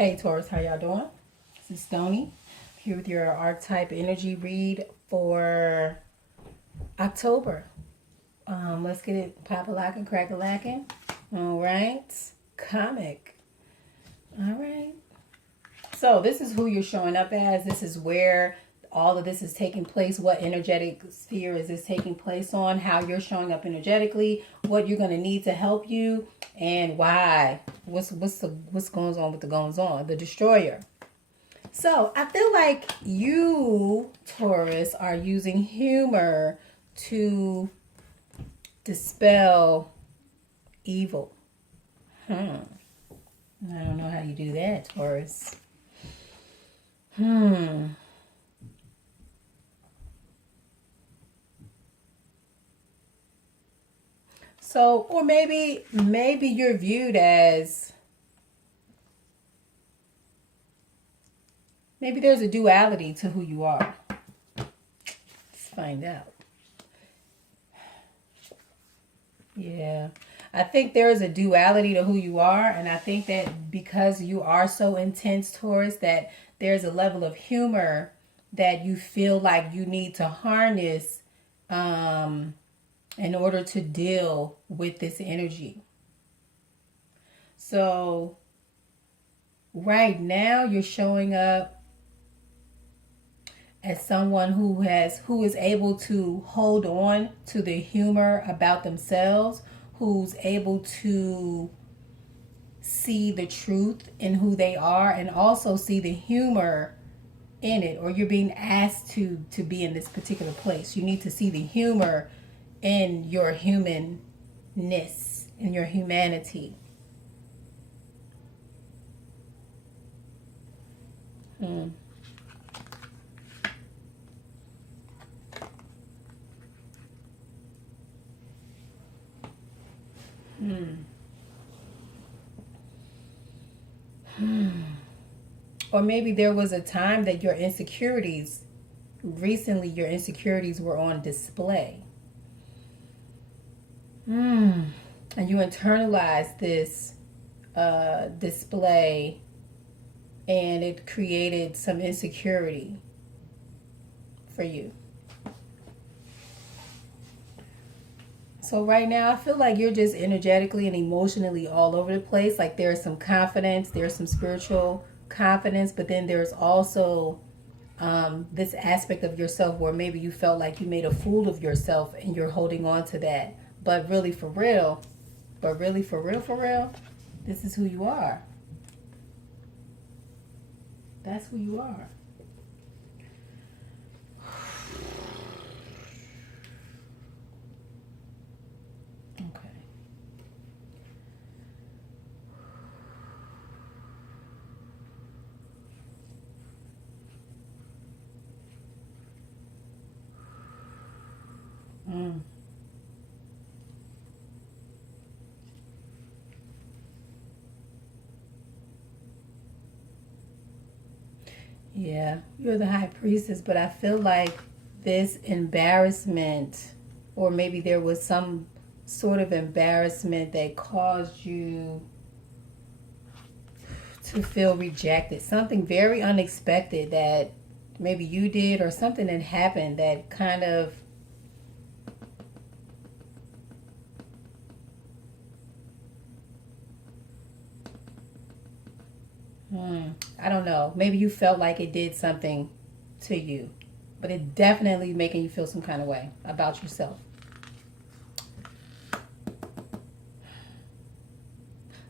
Hey Taurus, how y'all doing? This is Stony here with your archetype energy read for October. Let's get it pop-a-lockin', crack-a-lackin'. All right, comic. All right. So this is who you're showing up as. This is where all of this is taking place. What energetic sphere is this taking place on? How you're showing up energetically. What you're going to need to help you, and why. What's going on with the goings on? The destroyer. So I feel like you, Taurus, are using humor to dispel evil. I don't know how you do that, Taurus. So, or maybe you're viewed as, maybe there's a duality to who you are. Let's find out. Yeah. I think there is a duality to who you are, and I think that because you are so intense, Taurus, that there's a level of humor that you feel like you need to harness in order to deal with this energy. So right now you're showing up as someone who is able to hold on to the humor about themselves, who's able to see the truth in who they are and also see the humor in it. Or you're being asked to be in this particular place. You need to see the humor in your humanness, in your humanity. Or maybe there was a time that your insecurities were on display. And you internalized this display, and it created some insecurity for you. So right now, I feel like you're just energetically and emotionally all over the place. Like there's some confidence, there's some spiritual confidence, but then there's also this aspect of yourself where maybe you felt like you made a fool of yourself and you're holding on to that. But really for real, this is who you are. That's who you are. Yeah, you're the high priestess, but I feel like this embarrassment, or maybe there was some sort of embarrassment that caused you to feel rejected. Something very unexpected that maybe you did, or something that happened that kind of I don't know. Maybe you felt like it did something to you, but it definitely making you feel some kind of way about yourself.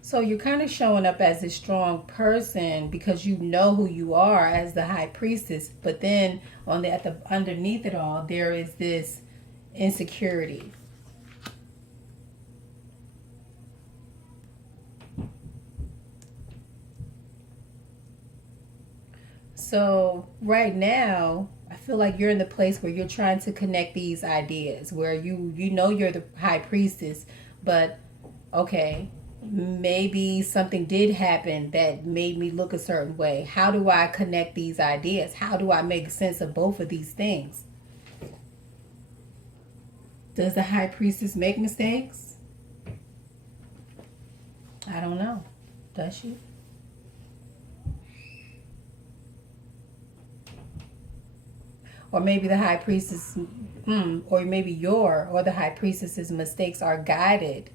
So you're kind of showing up as a strong person because you know who you are as the high priestess, but then underneath it all, there is this insecurity. So right now, I feel like you're in the place where you're trying to connect these ideas, where you know you're the high priestess, but okay, maybe something did happen that made me look a certain way. How do I connect these ideas? How do I make sense of both of these things? Does the high priestess make mistakes? I don't know. Does she? Or maybe the high priestess, or maybe your or the high priestess's mistakes are guided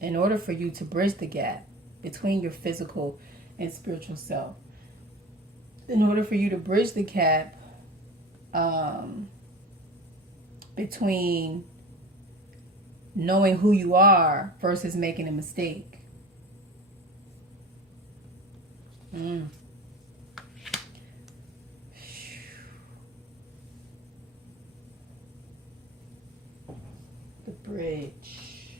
in order for you to bridge the gap between your physical and spiritual self. In order for you to bridge the gap between knowing who you are versus making a mistake. The bridge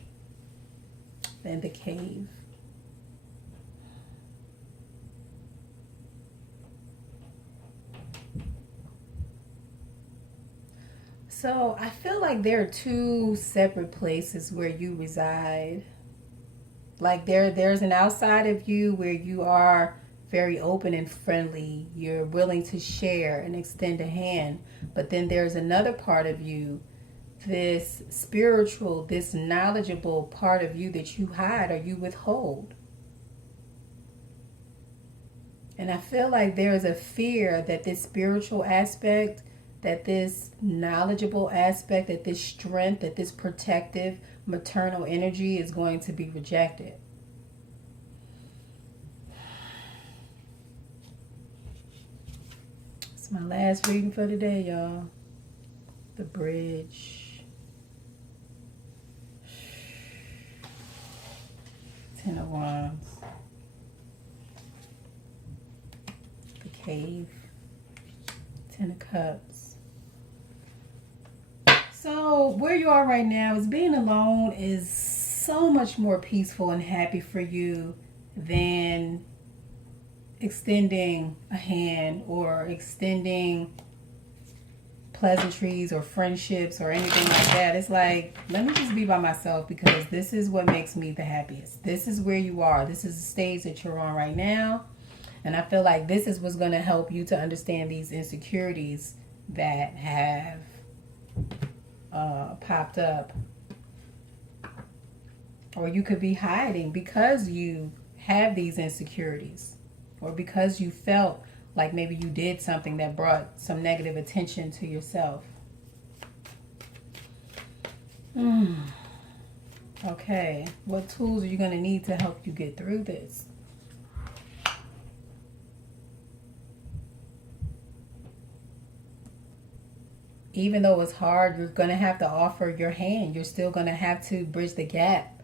and the cave. So I feel like there are two separate places where you reside. Like there's an outside of you where you are very open and friendly. You're willing to share and extend a hand. But then there's another part of you, this spiritual, this knowledgeable part of you that you hide or you withhold. And I feel like there is a fear that this spiritual aspect, that this knowledgeable aspect, that this strength, that this protective maternal energy is going to be rejected. It's my last reading for today, y'all. The bridge. 10 of Wands. The cave. 10 of Cups. So where you are right now is being alone is so much more peaceful and happy for you than extending a hand or extending pleasantries or friendships or anything like that. It's like, let me just be by myself because this is what makes me the happiest. This is where you are. This is the stage that you're on right now. And I feel like this is what's going to help you to understand these insecurities that have popped up. Or you could be hiding because you have these insecurities. Or because you felt like maybe you did something that brought some negative attention to yourself. Okay, what tools are you going to need to help you get through this? Even though it's hard, you're going to have to offer your hand. You're still going to have to bridge the gap.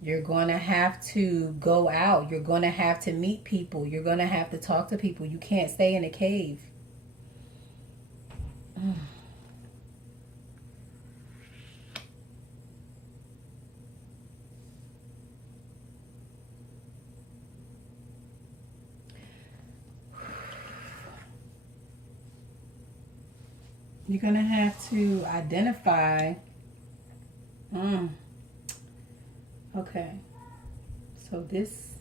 You're going to have to go out. You're going to have to meet people. You're going to have to talk to people. You can't stay in a cave. You're going to have to identify. Okay. So this.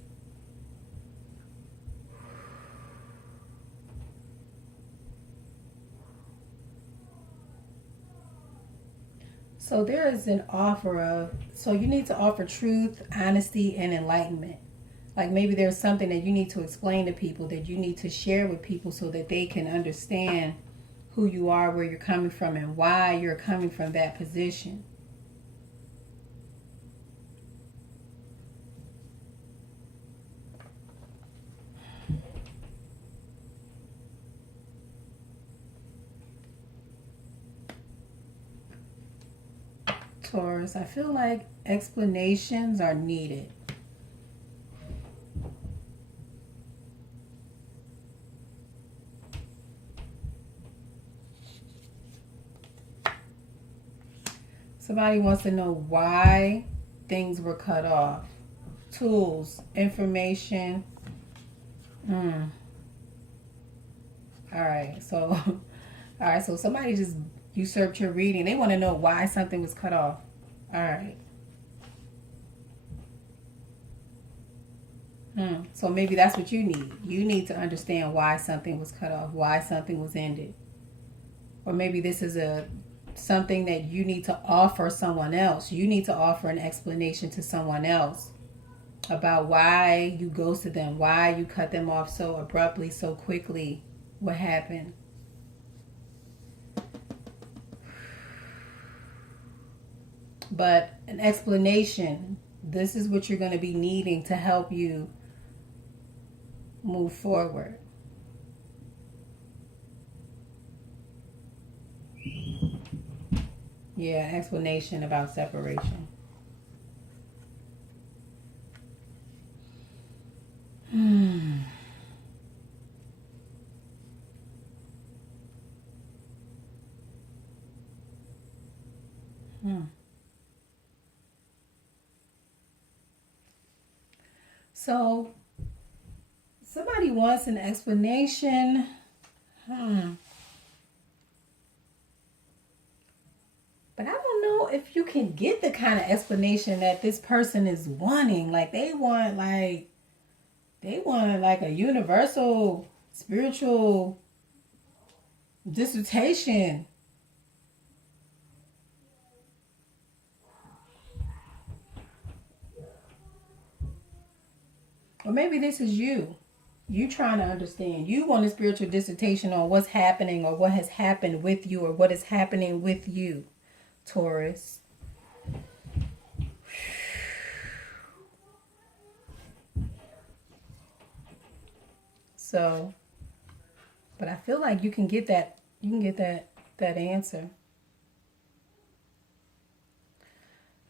So there is an offer of, so you need to offer truth, honesty, and enlightenment. Like maybe there's something that you need to explain to people, that you need to share with people so that they can understand who you are, where you're coming from, and why you're coming from that position. Taurus, I feel like explanations are needed. Somebody wants to know why things were cut off. Tools, information. Alright, so somebody just usurped your reading. They want to know why something was cut off. Alright. So maybe that's what you need. You need to understand why something was cut off, why something was ended. Or maybe this is something that you need to offer someone else. You need to offer an explanation to someone else about why you ghosted them, why you cut them off so abruptly, so quickly. What happened? But an explanation, this is what you're going to be needing to help you move forward. Yeah, explanation about separation. So, somebody wants an explanation. But I don't know if you can get the kind of explanation that this person is wanting. Like they want like a universal spiritual dissertation. Or maybe this is you. You trying to understand. You want a spiritual dissertation on what's happening or what has happened with you or what is happening with you, Taurus. So, but I feel like you can get that that answer.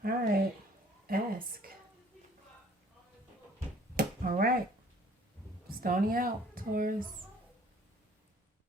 All right. Ask. All right. Stony out, Taurus.